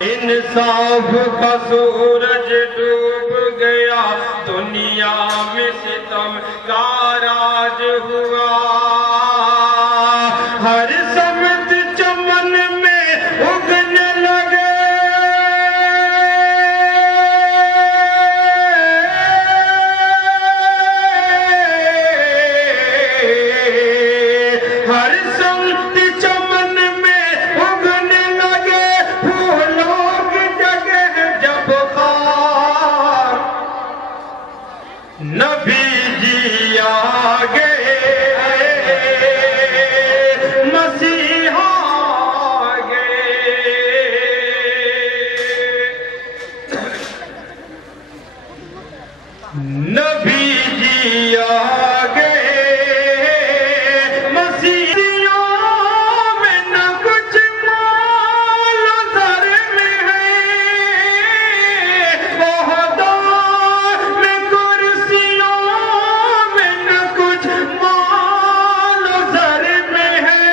इंसाफ का सूरज डूब गया, दुनिया में सितम का राज हुआ। हर समत चमन में उगने लगे, हर समत चमन में उगने लगे फूलों की जगह जब खार। नबी जी आ गए, मसीहा आ गए। नबी जी आ गए, मसीहियों में न कुछ माल सर में है, ओहदों में कुर्सियों में न कुछ माल सर में है।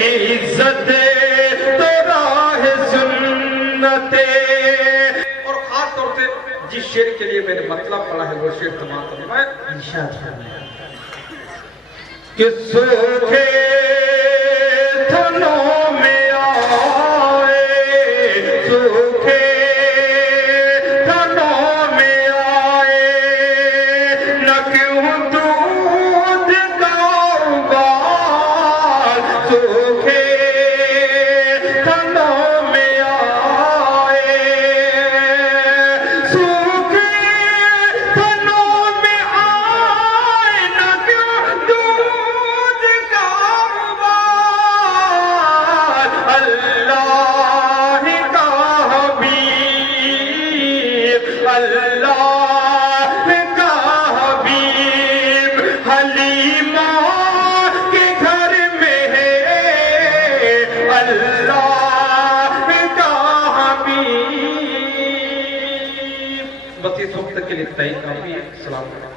इज्जत तो राह सुन्नते। और खास तौर से जिस शेर के लिए मैंने मतलब पढ़ा है वो शेर तमाम करना कि सूखे थनों में आए, सूखे थनों में आए, न क्यों दूध का उबाल। सूखे थनों में आए, सूखे थनों में आए, न क्यों दूध का उबाल। अल्लाह का हबीब, अल्लाह का हबीब हलीमा के घर में है, अल्लाह का हबीब। बस इस वक्त के लिए इतना ही काफी है। सलाम।